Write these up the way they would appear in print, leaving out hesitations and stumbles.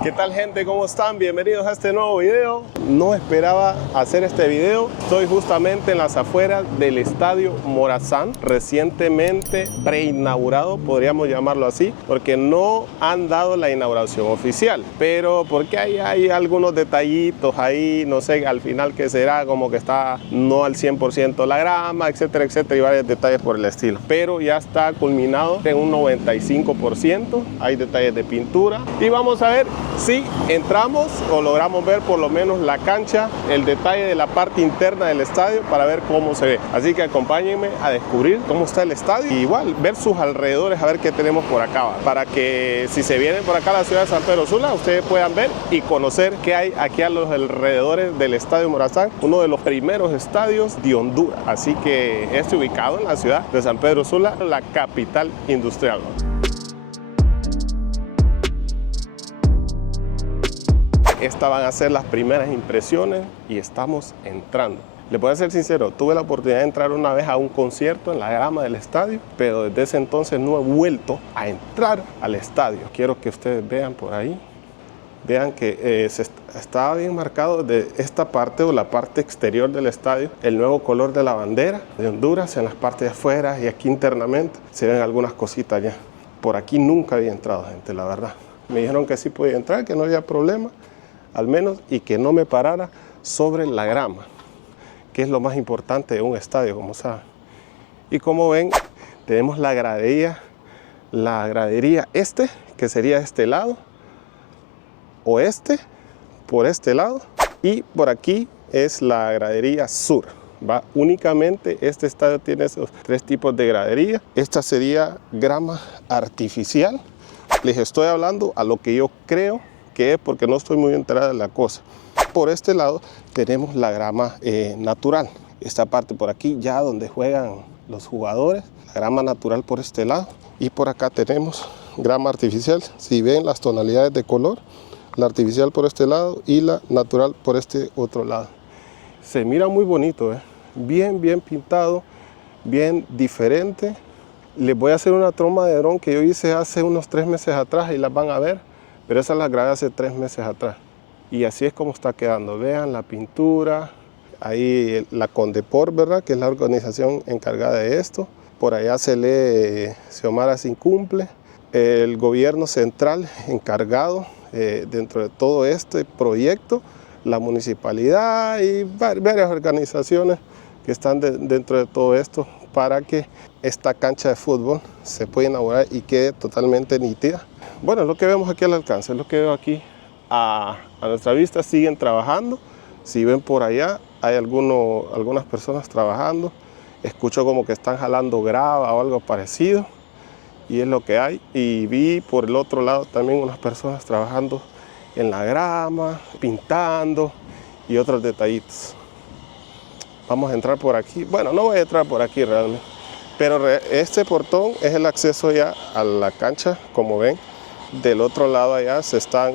¿Qué tal, gente? ¿Cómo están? Bienvenidos a este nuevo video. No esperaba hacer este video. Estoy justamente en las afueras del Estadio Morazán, recientemente preinaugurado, podríamos llamarlo así, porque no han dado la inauguración oficial, pero porque hay algunos detallitos ahí, no sé, al final qué será, como que está no al 100% la grama, etcétera, etcétera, y varios detalles por el estilo, pero ya está culminado en un 95%, hay detalles de pintura y vamos a ver si entramos o logramos ver por lo menos la cancha, el detalle de la parte interna del estadio para ver cómo se ve. Así que acompáñenme a descubrir cómo está el estadio y igual ver sus alrededores, a ver qué tenemos por acá, para que si se vienen por acá a la ciudad de San Pedro Sula, ustedes puedan ver y conocer qué hay aquí a los alrededores del Estadio Morazán, uno de los primeros estadios de Honduras. Así que este ubicado en la ciudad de San Pedro Sula, la capital industrial. Estas van a ser las primeras impresiones y estamos entrando. Les voy a ser sincero, tuve la oportunidad de entrar una vez a un concierto en la grama del estadio, pero desde ese entonces no he vuelto a entrar al estadio. Quiero que ustedes vean por ahí, vean que está bien marcado de esta parte o la parte exterior del estadio, el nuevo color de la bandera de Honduras en las partes de afuera y aquí internamente se ven algunas cositas ya. Por aquí nunca había entrado, gente, la verdad. Me dijeron que sí podía entrar, que no había problema, al menos, y que no me parara sobre la grama, que es lo más importante de un estadio, como saben. Y como ven, tenemos la gradería que sería este lado, oeste, por este lado, y por aquí es la gradería sur. ¿Va? Únicamente este estadio tiene esos tres tipos de gradería. Esta sería grama artificial. Les estoy hablando a lo que yo creo que es, porque no estoy muy enterada de la cosa. Por este lado tenemos la grama natural. Esta parte por aquí ya donde juegan los jugadores, la grama natural por este lado. Y por acá tenemos grama artificial. Si ven las tonalidades de color, la artificial por este lado y la natural por este otro lado. Se mira muy bonito, bien pintado, bien diferente. Les voy a hacer una toma de dron que yo hice hace unos 3 meses atrás y las van a ver, pero esa la grabé hace 3 meses atrás. Y así es como está quedando. Vean la pintura, ahí la Condepor, ¿verdad? Que es la organización encargada de esto. Por allá se lee Xiomara Sin Cumple, el gobierno central encargado dentro de todo este proyecto, la municipalidad y varias organizaciones que están dentro de todo esto para que esta cancha de fútbol se pueda inaugurar y quede totalmente nítida. Bueno, es lo que vemos aquí al alcance, es lo que veo aquí a nuestra vista. Siguen trabajando. Si ven por allá, hay algunas personas trabajando. Escucho como que están jalando grava o algo parecido, y es lo que hay. Y vi por el otro lado también unas personas trabajando en la grama, pintando y otros detallitos. Vamos a entrar por aquí. Bueno, no voy a entrar por aquí realmente, pero este portón es el acceso ya a la cancha. Como ven, del otro lado allá se están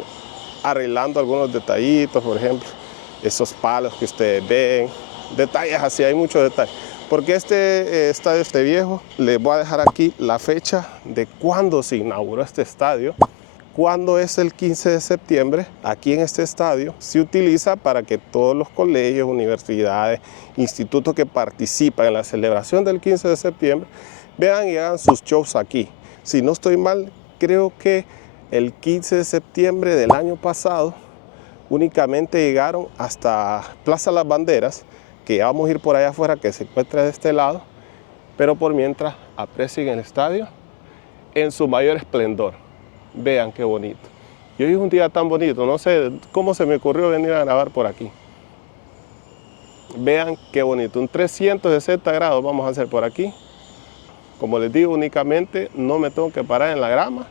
arreglando algunos detallitos, por ejemplo, esos palos que ustedes ven, detalles así, hay muchos detalles. Porque este estadio esté viejo, les voy a dejar aquí la fecha de cuándo se inauguró este estadio. Cuando es el 15 de septiembre, aquí en este estadio se utiliza para que todos los colegios, universidades, institutos que participan en la celebración del 15 de septiembre vean y hagan sus shows aquí. Si no estoy mal, creo que el 15 de septiembre del año pasado únicamente llegaron hasta Plaza Las Banderas, que ya vamos a ir por allá afuera, que se encuentra de este lado, pero por mientras aprecien el estadio en su mayor esplendor. Vean qué bonito. Y hoy es un día tan bonito, no sé cómo se me ocurrió venir a grabar por aquí. Vean qué bonito, un 360 grados vamos a hacer por aquí. Como les digo, únicamente no me tengo que parar en la grama.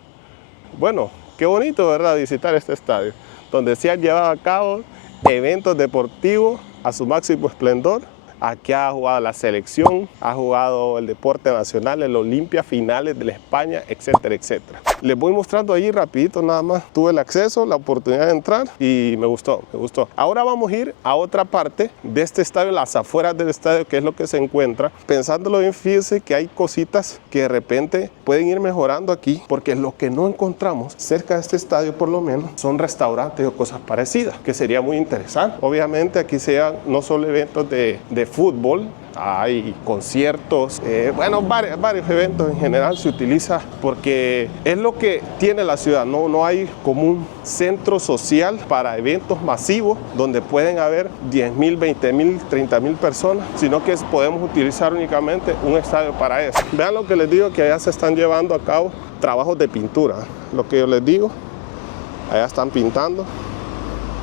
Bueno, qué bonito, ¿verdad?, visitar este estadio, donde se han llevado a cabo eventos deportivos a su máximo esplendor. Aquí ha jugado la selección, ha jugado el deporte nacional, el Olimpia, finales de la España, etcétera, etcétera. Les voy mostrando ahí rapidito nada más. Tuve el acceso, la oportunidad de entrar y me gustó, me gustó. Ahora vamos a ir a otra parte de este estadio, las afueras del estadio, que es lo que se encuentra. Pensándolo bien, fíjense que hay cositas que de repente pueden ir mejorando aquí, porque lo que no encontramos cerca de este estadio por lo menos son restaurantes o cosas parecidas, que sería muy interesante. Obviamente aquí se dan no solo eventos de fútbol, hay conciertos, bueno, varios eventos en general se utiliza porque es lo que tiene la ciudad, no hay como un centro social para eventos masivos donde pueden haber 10.000, 20.000, 30.000 personas, sino que podemos utilizar únicamente un estadio para eso. Vean lo que les digo, que allá se están llevando a cabo trabajos de pintura, lo que yo les digo, allá están pintando.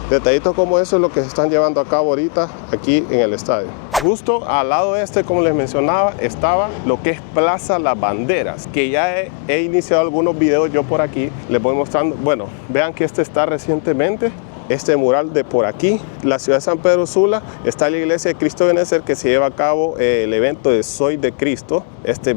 Detallitos como eso es lo que se están llevando a cabo ahorita aquí en el estadio. Justo al lado como les mencionaba, estaba lo que es Plaza Las Banderas, que ya he iniciado algunos videos yo por aquí, les voy mostrando. Bueno, vean que este está recientemente, este mural de por aquí, la ciudad de San Pedro Sula, está la iglesia de Cristo de Benecer, que se lleva a cabo el evento de Soy de Cristo,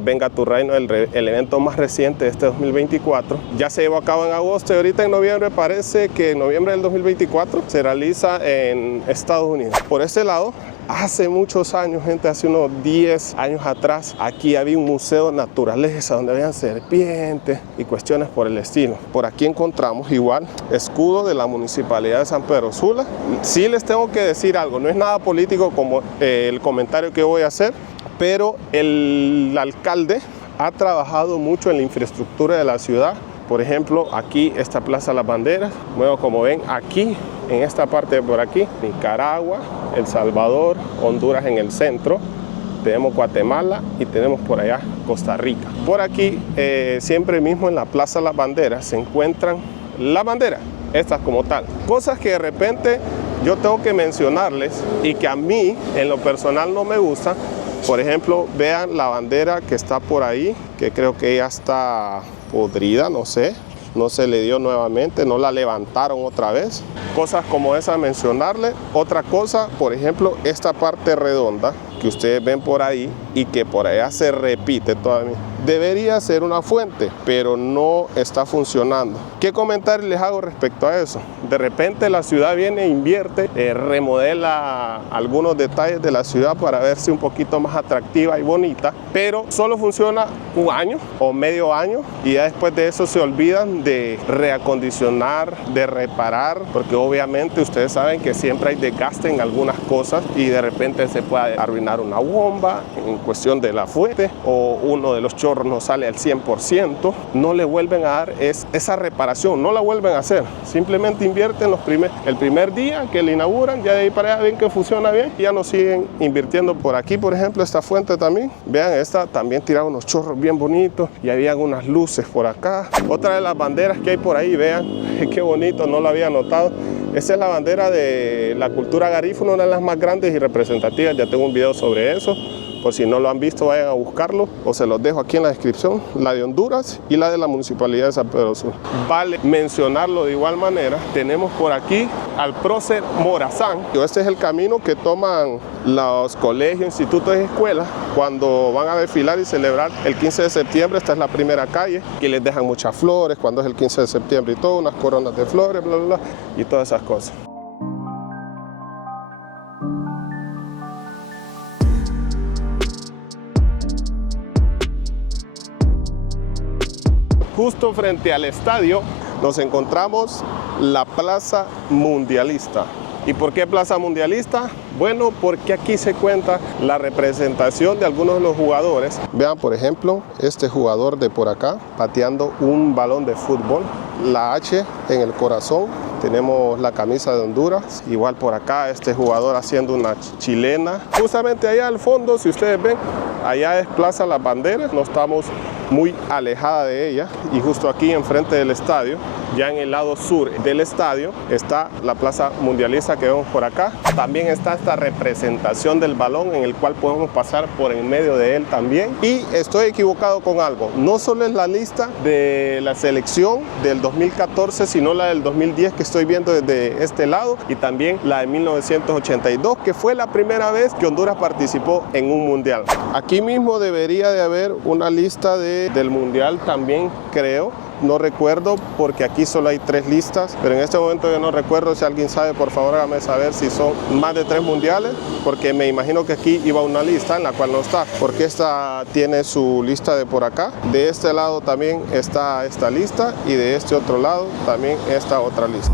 Venga tu Reino, el evento más reciente de este 2024. Ya se llevó a cabo en agosto y ahorita en noviembre, parece que en noviembre del 2024 se realiza en Estados Unidos. Por este lado, hace muchos años, gente, hace unos 10 años atrás, aquí había un museo de naturaleza donde habían serpientes y cuestiones por el estilo. Por aquí encontramos igual escudo de la Municipalidad de San Pedro Sula. Sí les tengo que decir algo, no es nada político como el comentario que voy a hacer, pero el alcalde ha trabajado mucho en la infraestructura de la ciudad. Por ejemplo, aquí esta Plaza Las Banderas, bueno, como ven aquí, en esta parte de por aquí, Nicaragua, El Salvador, Honduras en el centro, tenemos Guatemala y tenemos por allá Costa Rica. Por aquí, siempre mismo en la Plaza Las Banderas, se encuentran las banderas, estas como tal. Cosas que de repente yo tengo que mencionarles y que a mí, en lo personal, no me gustan. Por ejemplo, vean la bandera que está por ahí, que creo que ya está podrida, no sé, no se le dio nuevamente, no la levantaron otra vez. Cosas como esa mencionarle. Otra cosa, por ejemplo, esta parte redonda que ustedes ven por ahí y que por allá se repite todavía. Debería ser una fuente, pero no está funcionando. ¿Qué comentario les hago respecto a eso? De repente la ciudad viene e invierte, remodela algunos detalles de la ciudad para verse un poquito más atractiva y bonita, pero solo funciona un año o medio año y ya después de eso se olvidan de reacondicionar, de reparar, porque obviamente ustedes saben que siempre hay desgaste en algunas cosas y de repente se puede arruinar una bomba en cuestión de la fuente o uno de los chorros no sale al 100%, no le vuelven a dar esa reparación, no la vuelven a hacer, simplemente invierten el primer día que le inauguran, ya de ahí para allá ven que funciona bien y ya no siguen invirtiendo. Por aquí, por ejemplo, esta fuente también, vean, esta también tiraba unos chorros bien bonitos y había unas luces por acá. Otra de las banderas que hay por ahí, vean, qué bonito, no lo había notado. Esa es la bandera de la cultura garífuna, una de las más grandes y representativas, ya tengo un video sobre eso. Por si no lo han visto, vayan a buscarlo o se los dejo aquí en la descripción, la de Honduras y la de la Municipalidad de San Pedro Sula. Vale mencionarlo de igual manera, tenemos por aquí al prócer Morazán. Este es el camino que toman los colegios, institutos y escuelas cuando van a desfilar y celebrar el 15 de septiembre. Esta es la primera calle, que les dejan muchas flores cuando es el 15 de septiembre y todo, unas coronas de flores, bla, bla, bla, y todas esas cosas. Justo frente al estadio nos encontramos la Plaza Mundialista. ¿Y por qué Plaza Mundialista? Bueno, porque aquí se cuenta la representación de algunos de los jugadores. Vean, por ejemplo, este jugador de por acá pateando un balón de fútbol, la H en el corazón. Tenemos la camisa de Honduras, igual por acá este jugador haciendo una chilena. Justamente allá al fondo, si ustedes ven, allá es Plaza Las Banderas, no estamos muy alejada de ella, y justo aquí enfrente del estadio, ya en el lado sur del estadio, está la Plaza Mundialista que vemos por acá. También está esta representación del balón en el cual podemos pasar por en medio de él también. Y estoy equivocado con algo, no solo es la lista de la selección del 2014, sino la del 2010 que estoy viendo desde este lado, y también la de 1982, que fue la primera vez que Honduras participó en un mundial. Aquí mismo debería de haber una lista del mundial también, creo. no recuerdo porque aquí solo hay 3 listas, pero en este momento yo no recuerdo. Si alguien sabe, por favor hágame saber si son más de 3 mundiales, porque me imagino que aquí iba una lista en la cual no está, porque esta tiene su lista de por acá. De este lado también está esta lista y de este otro lado también esta otra lista.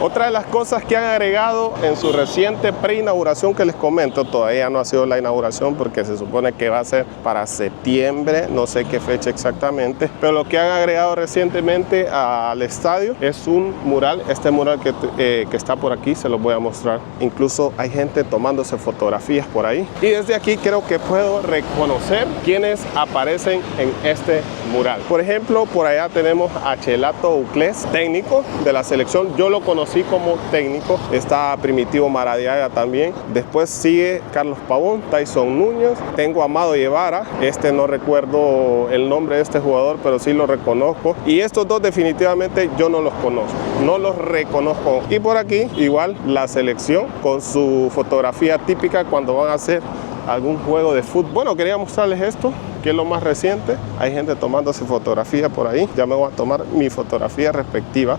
Otra de las cosas que han agregado en su reciente preinauguración que les comento, todavía no ha sido la inauguración porque se supone que va a ser para septiembre, no sé qué fecha exactamente, pero lo que han agregado recientemente al estadio es un mural. Este mural que está por aquí se los voy a mostrar. Incluso hay gente tomándose fotografías por ahí, y desde aquí creo que puedo reconocer quienes aparecen en este mural. Por ejemplo, por allá tenemos a Chelato Uclés, técnico de la selección. Yo lo conocí como técnico. Está Primitivo Maradiaga también. Después sigue Carlos Pavón, Tyson Núñez. Tengo a Amado Guevara. No recuerdo el nombre de este jugador, pero sí lo reconozco. Y estos dos definitivamente yo no los conozco. No los reconozco. Y por aquí igual la selección con su fotografía típica cuando van a hacer algún juego de fútbol. Bueno, quería mostrarles esto, que es lo más reciente. Hay gente tomándose fotografía por ahí. Ya me voy a tomar mi fotografía respectiva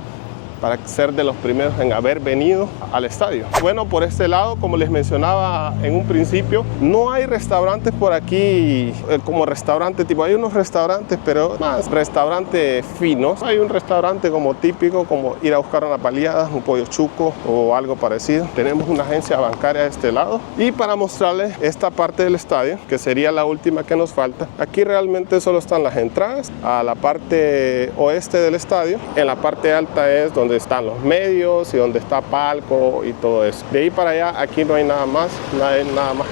para ser de los primeros en haber venido al estadio. Bueno, por este lado, como les mencionaba en un principio, no hay restaurantes por aquí como restaurante tipo. Hay unos restaurantes, pero más restaurantes finos. Hay un restaurante como típico, como ir a buscar una paliada, un pollo chuco o algo parecido. Tenemos una agencia bancaria de este lado. Y para mostrarles esta parte del estadio, que sería la última que nos falta, aquí realmente solo están las entradas a la parte oeste del estadio. En la parte alta es donde están los medios y donde está palco y todo eso. De ahí para allá, aquí no hay nada más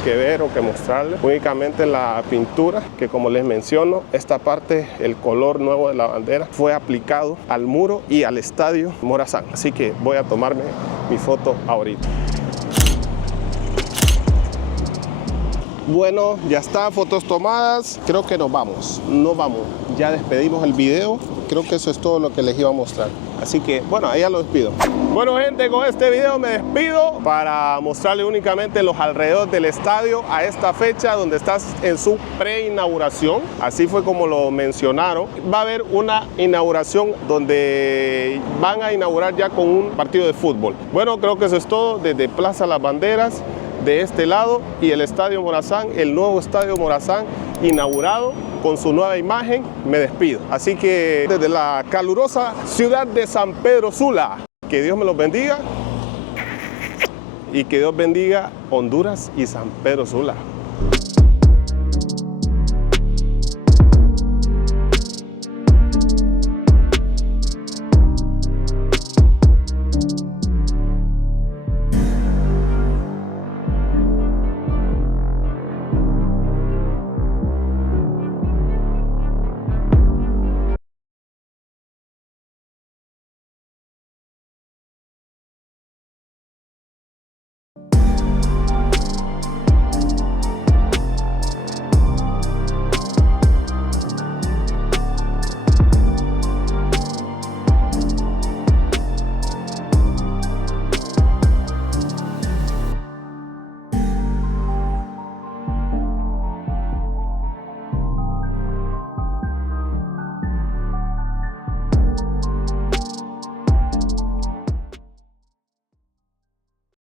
que ver o que mostrarles. Únicamente la pintura, que como les menciono, esta parte, el color nuevo de la bandera, fue aplicado al muro y al estadio Morazán. Así que voy a tomarme mi foto ahorita. Bueno, ya está, fotos tomadas. Creo que nos vamos. Ya despedimos el video. Creo que eso es todo lo que les iba a mostrar. Así que, bueno, ahí ya lo despido. Bueno, gente, con este video me despido para mostrarles únicamente los alrededores del estadio a esta fecha donde estás en su preinauguración. Así fue como lo mencionaron. Va a haber una inauguración donde van a inaugurar ya con un partido de fútbol. Bueno, creo que eso es todo desde Plaza Las Banderas, de este lado, y el Estadio Morazán, el nuevo Estadio Morazán inaugurado con su nueva imagen. Me despido. Así que desde la calurosa ciudad de San Pedro Sula, que Dios me los bendiga y que Dios bendiga Honduras y San Pedro Sula.